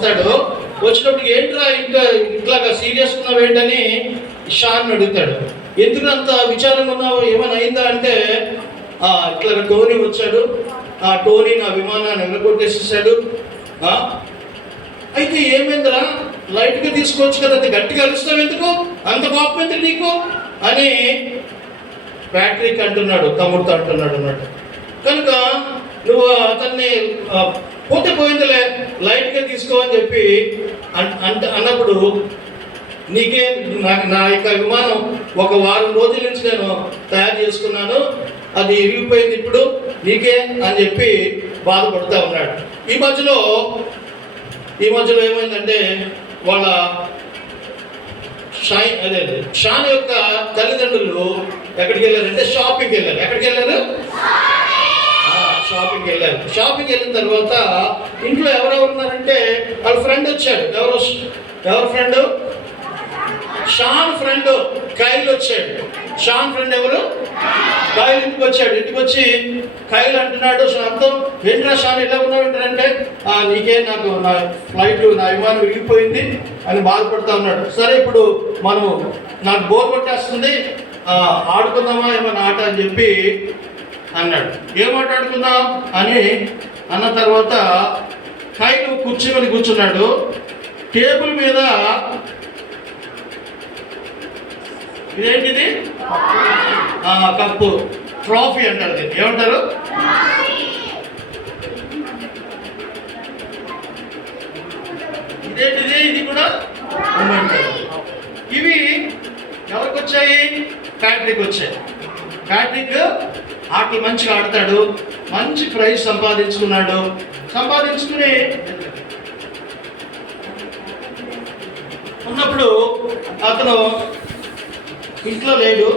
వస్తాడు. వచ్చినప్పుడు ఏంట్రా ఇంకా ఇట్లాగా సీరియస్ ఉన్నావు ఏంటని షాన్ అడుగుతాడు. ఎందుకు అంత విచారంగా ఉన్నావు, ఏమైనా అయిందా అంటే ఇట్లా టోనీ వచ్చాడు, ఆ టోనీ నా విమానాన్ని ఎగరగొట్టేసేసాడు. అయితే ఏమైందిరా, లైట్గా తీసుకోవచ్చు కదా, అది గట్టిగా అరుస్తావు ఎందుకు, అంత కోపం ఎందుకు నీకు అని ప్యాట్రిక్ అంటున్నాడు, తమ్ముడితో అంటున్నాడు అన్నమాట. కనుక నువ్వు అతన్ని పోతే పోయిందిలే లైట్గా తీసుకో అని చెప్పి అన్నప్పుడు నీకే నా యొక్క విమానం 1 వారం రోజుల నుంచి నేను తయారు చేసుకున్నాను, అది ఇరిగిపోయింది ఇప్పుడు నీకే అని చెప్పి బాధపడుతూ ఉన్నాడు. ఈ మధ్యలో ఏమైందంటే వాళ్ళ షాన్ యొక్క తల్లిదండ్రులు ఎక్కడికి వెళ్ళారంటే షాపింగ్కి వెళ్ళారు. ఎక్కడికి వెళ్ళారు? షాపింగ్కి వెళ్ళారు. షాపింగ్కి వెళ్ళిన తర్వాత ఇంట్లో ఎవరెవరు ఉన్నారంటే వాళ్ళ ఫ్రెండ్ వచ్చాడు. ఎవరు ఫ్రెండ్? షాన్ ఫ్రెండ్ కైల్ వచ్చాడు. షాన్ ఫ్రెండ్ ఎవరు? కైల్ ఇంటికి వచ్చాడు. ఇంటికి వచ్చి కైల్ అంటున్నాడు షాన్తో, ఏంట్రా షాన్ ఇలా ఉన్నావు ఏంటంటే, నీకే నాకు నా ఫ్లైట్ నా విమానం విరిగిపోయింది అని బాధపడుతూ ఉన్నాడు. సరే ఇప్పుడు నాకు బోర్ కొట్టేస్తుంది, ఆడుకుందామా ఏమైనా ఆట అని చెప్పి అన్నాడు. ఏం ఆట ఆడుకుందాం అని అన్న తర్వాత కైలు కూర్చున్నాడు. టేబుల్ మీద ఇదేంటిది? కప్పు, ట్రాఫీ అంటారు. ఏమంటారు? ఇదేంటిది? ఇది కూడా ఏమంటారు? ఇవి ఎవరికి వచ్చాయి? ప్యాట్రిక్ వచ్చాయి. ప్యాట్రిక్ ఆటలు మంచిగా ఆడతాడు, మంచి ప్రైజ్ సంపాదించుకుని ఉన్నప్పుడు అతను ఇంట్లో లేడు.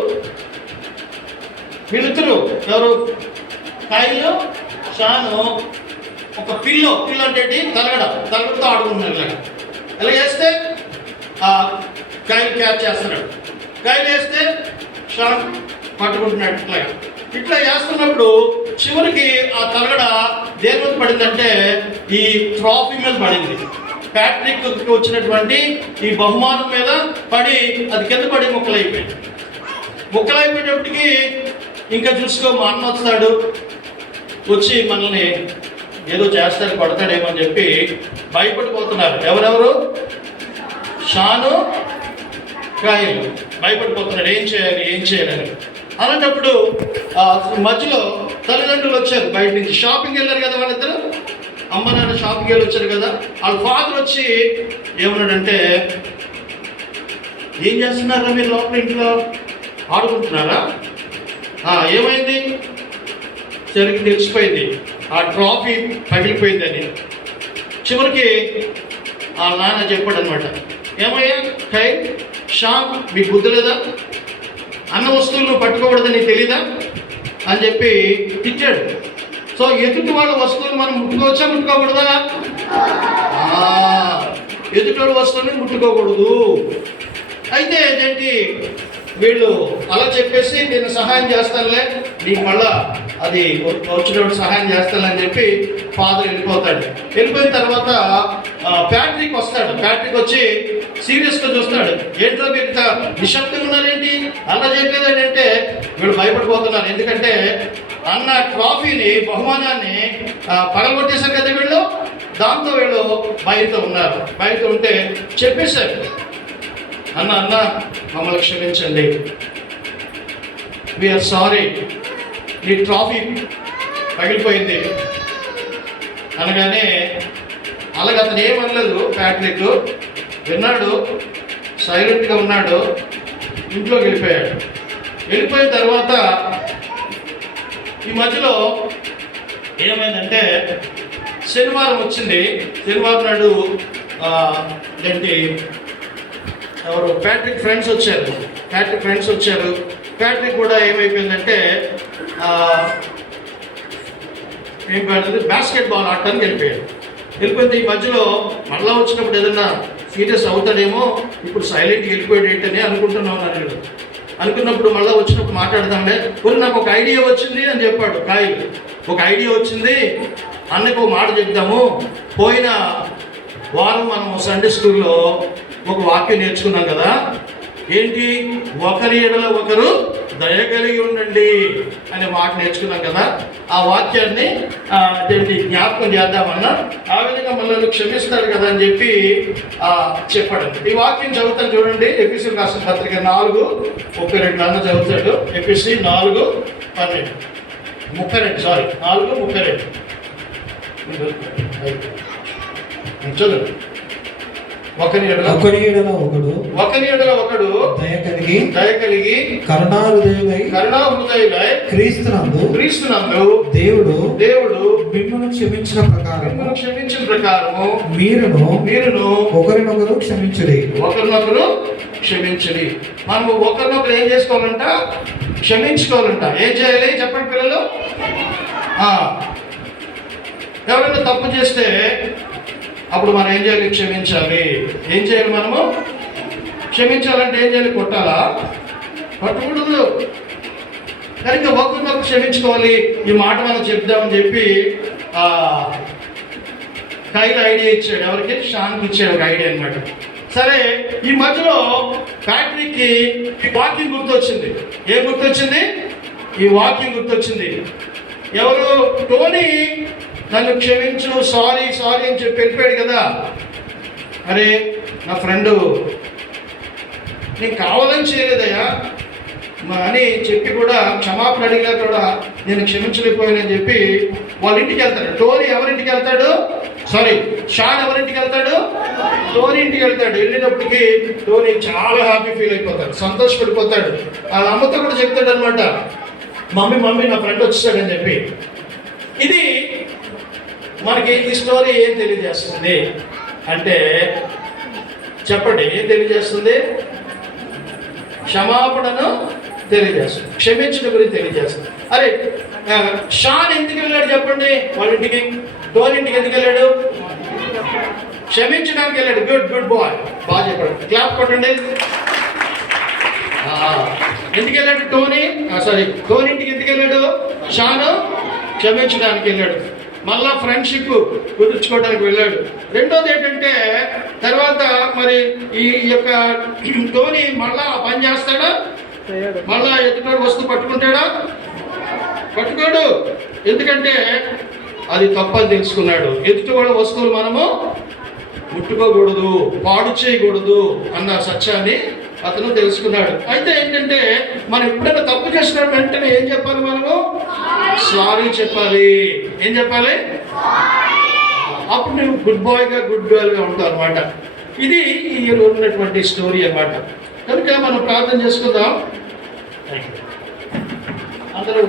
వీళ్ళిద్దరు ఎవరు? కైలు, షాను ఒక పిల్లో అంటే తలగడతో ఆడుకుంటున్నారు. ఇలా వేస్తే కైలు క్యాచ్ చేస్తున్నాడు, కైలు వేస్తే షాన్ పట్టుకుంటున్నాడు. ఇట్లా చేస్తున్నప్పుడు చివరికి ఆ తలగడ దేని మీద పడిందంటే ఈ ట్రాఫీ మీద పడింది. ప్యాట్రిక్ వచ్చినటువంటి ఈ బహుమానం మీద పడి అది కింద పడి ముక్కలైపోయేటప్పటికి ఇంకా చూసుకో మా అన్న వస్తాడు, వచ్చి మనల్ని ఏదో చేస్తాడు, కొడతాడేమో అని చెప్పి భయపడిపోతున్నారు. ఎవరెవరు? షాను, కాయలు భయపడిపోతున్నాడు, ఏం చేయాలని. అలాంటప్పుడు మధ్యలో తల్లిదండ్రులు వచ్చారు బయట నుంచి. షాపింగ్కి వెళ్ళారు కదా వాళ్ళిద్దరు, అమ్మ నాన్న షాపింగ్కి వెళ్ళి వచ్చారు కదా. వాళ్ళ ఫాదర్ వచ్చి ఏమన్నాడంటే, ఏం చేస్తున్నారా మీరు లోపల ఇంట్లో, ఆడుకుంటున్నారా? ఏమైంది? సరిగ్గా తెలిసిపోయింది, ఆ ట్రాఫీ పగిలిపోయిందని. చివరికి ఆ నాన్న చెప్పాడు అనమాట, ఏమయ్యా కై షాన్, మీకు బుద్ధి లేదా? అన్న వస్తువులను పట్టుకోకూడదని తెలీదా అని చెప్పి తిట్టాడు. సో ఎదుటి వాళ్ళ వస్తువులు మనం ముట్టుకోవచ్చా, ముట్టుకోకూడదా? ఎదుటి వాళ్ళ వస్తువుని ముట్టుకోకూడదు. అయితే ఏంటి, వీళ్ళు అలా చెప్పేసి నేను సహాయం చేస్తానులే, నీకు మళ్ళా అది వచ్చినప్పుడు సహాయం చేస్తానని చెప్పి ఫాదర్ వెళ్ళిపోయిన తర్వాత ప్యాట్రిక్ వస్తాడు. ప్యాట్రిక్ వచ్చి సీరియస్గా చూస్తాడు. ఏంటో మీరు నిశ్శబ్దంగా ఉన్నారేంటి, అలా చెప్పేది అంటే వీళ్ళు భయపడిపోతున్నారు. ఎందుకంటే అన్న ట్రాఫీని, బహుమానాన్ని పగలగొట్టేశారు కదా వీళ్ళు. దాంతో వీళ్ళు భయంతో ఉన్నారు. భయంతో ఉంటే చెప్పేశారు, అన్న మమ్మల్ని క్షమించండి, వీఆర్ సారీ, ఈ ట్రాఫీ పగిలిపోయింది అనగానే అలాగే అతను ఏమనలేదు. ప్యాట్రిక్ విన్నాడు, సైలెంట్గా ఉన్నాడు, ఇంట్లోకి వెళ్ళిపోయిన తర్వాత ఈ మధ్యలో ఏమైందంటే శనివారం వచ్చింది. శనివారం నాడు ఏంటి ఎవరు ప్యాట్రిక్ ఫ్రెండ్స్ వచ్చారు. ప్యాట్రిక్ కూడా ఏమైపోయిందంటే బాస్కెట్బాల్ ఆడటానికి వెళ్ళిపోయింది. ఈ మధ్యలో మళ్ళీ వచ్చినప్పుడు ఏదన్నా సీరియస్ అవుతాడేమో, ఇప్పుడు సైలెంట్గా వెళ్ళిపోయాడు ఏంటని అనుకున్నప్పుడు మళ్ళీ వచ్చినప్పుడు మాట్లాడదాంలే, నాకు ఒక ఐడియా వచ్చింది అని చెప్పాడు కాయలు. ఒక ఐడియా వచ్చింది, అన్నకు ఒక మాట చెప్తాము, పోయిన వారం మనం సండే స్కూల్లో ఒక వాక్యం నేర్చుకున్నాం కదా. ఏంటి? ఒకరి ఎడల ఒకరు దయ కలిగి ఉండండి అనే మాట నేర్చుకున్నాం కదా. ఆ వాక్యాన్ని జ్ఞాపకం చేద్దామన్నా ఆ విధంగా మనల్ని క్షమిస్తారు కదా అని చెప్పి చెప్పాడు. ఈ వాక్యం చదువుతాను చూడండి. ఎఫెసీయులకు రాసిన పత్రిక 4:32 అన్న చదువుతాడు. ఎఫెసీ 4:12 32 సారీ 4:32 చదువు. ఒకరి ఎడల ఒకడు దయ కలిగి కరుణా హృదయులై క్రీస్తునందు దేవుడు మిమ్మును క్షమించిన ప్రకారము మీరును ఒకరినొకరు క్షమించుడి. మనం ఒకరినొకరు ఏం చేసుకోవాలంట? క్షమించుకోవాలంట. ఏం చేయాలి చెప్పండి పిల్లలు? ఎవరైనా తప్పు చేస్తే అప్పుడు మనం ఏం చేయాలి? క్షమించాలి. ఏం చేయాలి? మనము క్షమించాలంటే ఏం చేయాలి? కొట్టాలా? కొట్టకూడదు. కనుక ఒకరినొకరు క్షమించుకోవాలి. ఈ మాట మనం చెప్దామని చెప్పి కైలు ఐడియా ఇచ్చాడు. ఎవరికి? షాన్కి ఇచ్చాడు ఒక ఐడియా అనమాట. సరే, ఈ మధ్యలో ఫ్యాక్టరీకి వాకింగ్ గుర్తొచ్చింది. ఏం గుర్తొచ్చింది? ఈ వాకింగ్ గుర్తొచ్చింది. ఎవరు? టోనీ నన్ను క్షమించు, సారీ అని చెప్పి వెళ్ళిపోయాడు కదా. అరే నా ఫ్రెండు నేను కావాలని చేయలేదయ్యా అని చెప్పి కూడా క్షమాపణ అడిగినా కూడా నేను క్షమించలేకపోయానని చెప్పి వాళ్ళ ఇంటికి వెళ్తాడు. టోనీ ఎవరింటికి వెళ్తాడు? షాన్ ఎవరింటికి వెళ్తాడు? టోనీ ఇంటికి వెళ్తాడు. వెళ్ళినప్పటికీ టోనీ చాలా హ్యాపీ ఫీల్ అయిపోతాడు, సంతోషపడిపోతాడు. వాళ్ళ అమ్మతో కూడా చెప్తాడు అనమాట, మమ్మీ నా ఫ్రెండ్ వచ్చేసాడని చెప్పి. ఇది మనకి ఈ స్టోరీ ఏం తెలియజేస్తుంది అంటే చెప్పండి, ఏం తెలియజేస్తుంది? క్షమాపణను తెలియజేస్తుంది, క్షమించడం గురించి తెలియజేస్తుంది. అరే షాన్ ఎందుకు వెళ్ళాడు చెప్పండి వాళ్ళ ఇంటికి? టోనీ ఇంటికి ఎందుకు వెళ్ళాడు? క్షమించడానికి వెళ్ళాడు. గుడ్ బాయ్, బాగా చెప్పాడు. క్లాప్ కొట్టండి. ఎందుకు వెళ్ళాడు టోనీ? టోనీ ఇంటికి ఎందుకు వెళ్ళాడు? షాను క్షమించడానికి వెళ్ళాడు. మళ్ళా ఫ్రెండ్షిప్ కుదుర్చుకోవడానికి వెళ్ళాడు. రెండోది ఏంటంటే తర్వాత మరి ఈ యొక్క టోనీ మళ్ళా పని చేస్తాడా? మళ్ళా ఎదుటి వస్తువు పట్టుకుంటాడా? పట్టుకోడు. ఎందుకంటే అది తప్పని తెలుసుకున్నాడు. ఎదుటి వాళ్ళ వస్తువులు మనము ముట్టుకోకూడదు, పాడు చేయకూడదు అన్న సత్యాన్ని అతను తెలుసుకున్నాడు. అయితే ఏంటంటే మనం ఎప్పుడైనా తప్పు చేసిన వెంటనే ఏం చెప్పాలి? మనము సారీ చెప్పాలి. ఏం చెప్పాలి? అప్పుడు నువ్వు గుడ్ బాయ్గా గుడ్ గర్ల్గా ఉంటావు అనమాట. ఇది ఈ ఉన్నటువంటి స్టోరీ అన్నమాట. కనుక మనం ప్రార్థన చేసుకుందాం. అందరూ